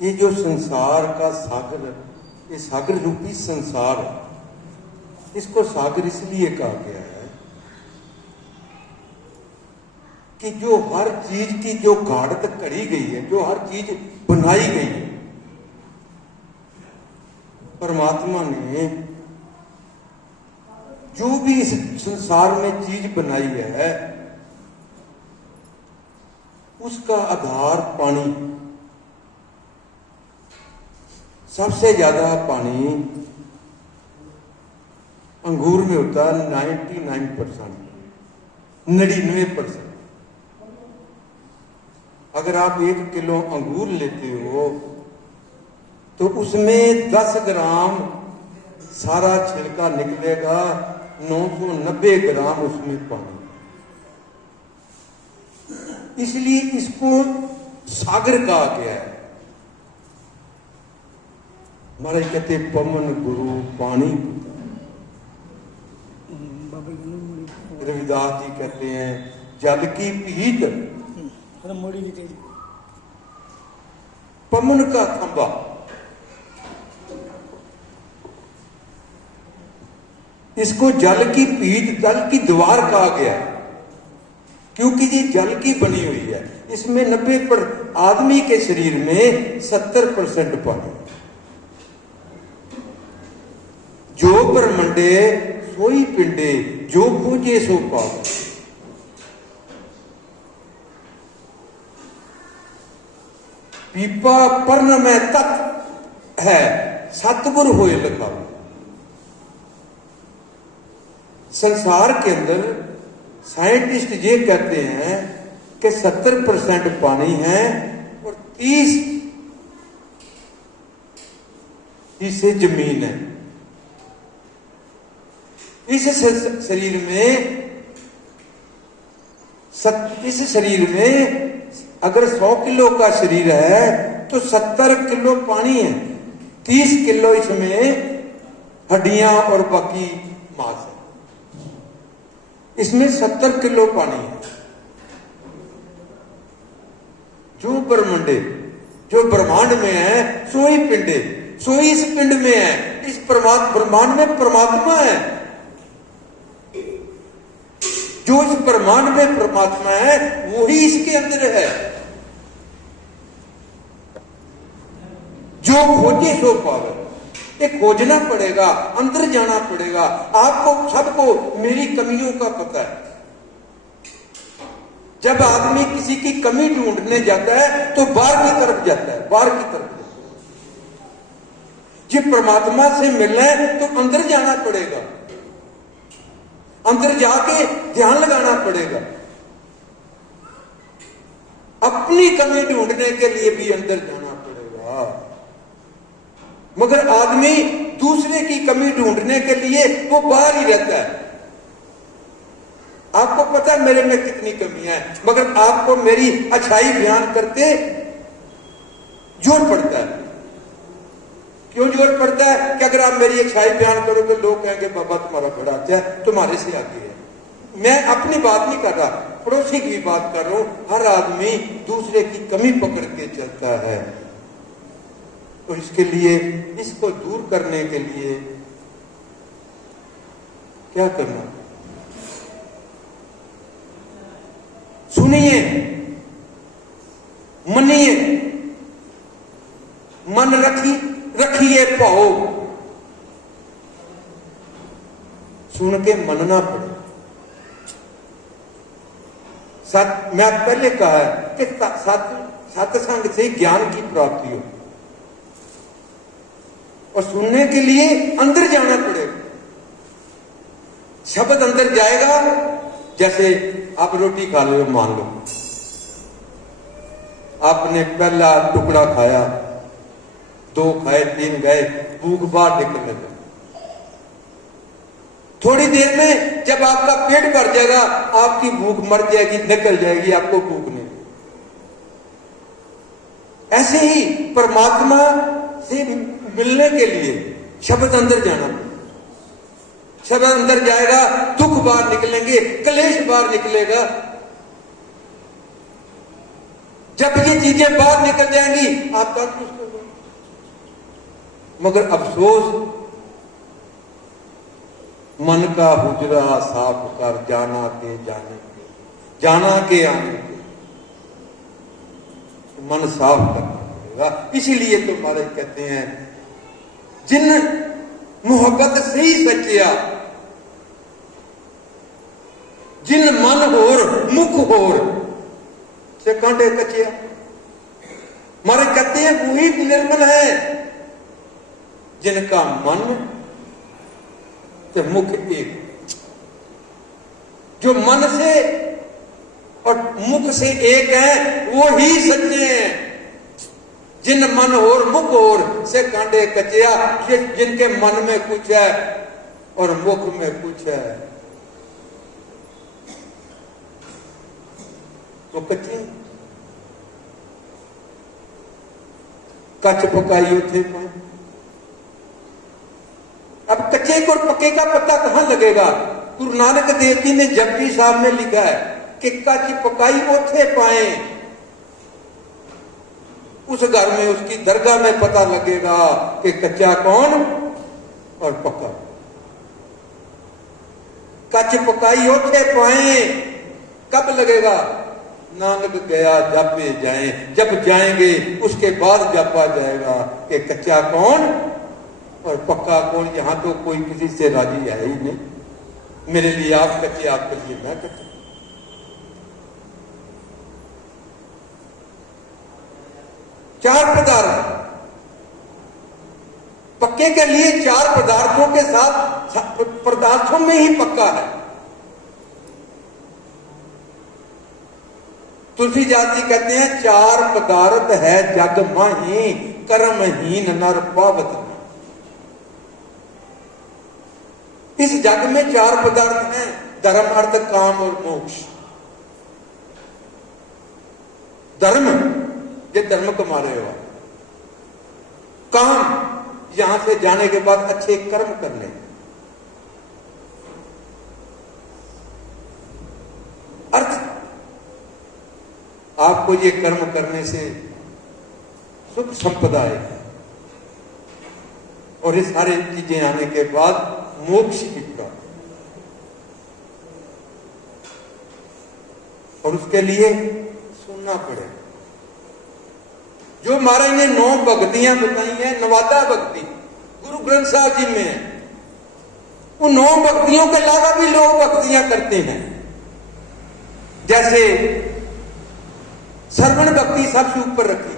ये जो संसार का सागर, ये सागर रूपी संसार, इसको सागर इसलिए कहा गया है कि जो हर चीज की जो घाड़त करी गई है, जो हर चीज बनाई गई है, परमात्मा ने जो भी इस संसार में चीज बनाई है उसका आधार पानी। सबसे ज्यादा पानी अंगूर में होता है 99%, 99%। अगर आप 1 किलो अंगूर लेते हो तो उसमें 10 ग्राम सारा छिलका निकलेगा, 990 ग्राम उसमें पानी। इसलिए इसको सागर कहा गया है। महाराज कहते पवन गुरु पानी। रविदास जी कहते हैं जल की पीत पवन का खंबा। इसको जल की पीत, जल की द्वार कहा गया है क्योंकि ये जल की बनी हुई है। इसमें 90% आदमी के शरीर में 70% पानी। जो ब्रह्मंडे सोई पिंडे, जो खोजे सो पावे। पीपा पर्ण में तत् है, सतगुरु होए लिखावे। संसार के अंदर साइंटिस्ट ये कहते हैं कि 70% पानी है और 30% जमीन है। इस शरीर में अगर 100 किलो का शरीर है तो 70 किलो पानी है, 30 किलो इसमें हड्डियां और बाकी मांस है। इसमें 70 किलो पानी है। जो ब्रह्मंडे, जो ब्रह्मांड में है, सोई पिंडे, सोई इस पिंड में है। इस ब्रह्मांड में परमात्मा है। जो इस ब्रह्मांड में परमात्मा है वही इसके अंदर है। जो खोजे सो पावे। ये खोजना पड़ेगा, अंदर जाना पड़ेगा। आपको सबको मेरी कमियों का पता है। जब आदमी किसी की कमी ढूंढने जाता है तो बाहर की तरफ जाता है, बाहर की तरफ। जब परमात्मा से मिलना है तो अंदर जाना पड़ेगा, अंदर जाके ध्यान लगाना पड़ेगा। अपनी कमी ढूंढने के लिए भी अंदर जाना पड़ेगा। मगर आदमी दूसरे की कमी ढूंढने के लिए वो बाहर ही रहता है। आपको पता है मेरे में कितनी कमी है, मगर आपको मेरी अच्छाई बयान करते जोर पड़ता है। क्यों जोर पड़ता है कि अगर आप मेरी अच्छाई बयान करोगे लोग कहेंगे बाबा तुम्हारा बड़ा अच्छा है, तुम्हारे से आगे है। मैं अपनी बात नहीं कर रहा, पड़ोसी की बात कर रहा हूं। हर आदमी दूसरे की कमी पकड़ के चलता है। तो इसके लिए, इसको दूर करने के लिए क्या करना? सुनिए, मनिए, मन रखिए पाओ। सुन के मनना पड़े। मैं पहले कहा है कि सत्संग से ज्ञान की प्राप्ति हो और सुनने के लिए अंदर जाना पड़ेगा। शब्द अंदर जाएगा। जैसे आप रोटी खा लो, मान लो आपने पहला टुकड़ा खाया, 2 खाए, 3 गए, भूख बाहर निकलने लगी। थोड़ी देर में जब आपका पेट भर जाएगा आपकी भूख मर जाएगी, निकल जाएगी, आपको भूख नहीं। ऐसे ही परमात्मा से मिलने के लिए शब्द अंदर जाना। शब्द अंदर जाएगा, दुख बाहर निकलेंगे, क्लेश बाहर निकलेगा। जब ये चीजें बाहर निकल जाएंगी आप तंदुरुस्त हो। मगर अफसोस मन का हुजरा साफ कर, जाना के जाने के, जाना के आने के, मन साफ करना पड़ेगा। इसीलिए तो महाराज कहते हैं जिन मोहब्बत से ही सच्चिया, जिन मन होर मुख होर से कांटे कचिया। महाराज कहते हैं वही निर्मल है जिनका मन से मुख एक, जो मन से और मुख से एक है वो ही सच्चे हैं। जिन मन और मुख और से कांटे कचिया, ये जिनके मन में कुछ है और मुख में कुछ है तो कच्चे। कच पकाइयो थे पाए। अब कच्चे को पक्के का पता कहां लगेगा? गुरु नानक देव जी ने जपजी साहब में लिखा है कि कच पकाई ओथे पाए। उस घर में उसकी दरगाह में पता लगेगा कि कच्चा कौन और पक्का। कच पकाई ओथे पाए कब लगेगा? नानक गया जापे जाए, जब जाएंगे उसके बाद जापा जाएगा कि कच्चा कौन और पक्का कौन। यहां तो कोई किसी से राजी है ही नहीं। मेरे लिए आप कच्चे, आपके लिए मैं कच्चा। चार पदार्थ पक्के के लिए, चार पदार्थों के साथ पदार्थों में ही पक्का है। तुलसीदास जी कहते हैं चार पदार्थ है जग माही, कर्महीन नर पावत। इस जग में चार पदार्थ हैं, धर्म अर्थ काम और मोक्ष। धर्म ये धर्म कमा रहे हो, काम यहां से जाने के बाद अच्छे कर्म करने। अर्थ आपको ये कर्म करने से सुख संपदा है और ये सारी चीजें आने के बाद मोक्ष की प्राप्ति। और उसके लिए सुनना पड़ेगा। जो महाराज ने 9 भक्तियां बताई हैं, नवादा भक्ति गुरु ग्रंथ साहब जी में है। उन 9 भक्तियों के अलावा भी लोग भक्तियां करते हैं। जैसे श्रवण भक्ति सबसे ऊपर रखी,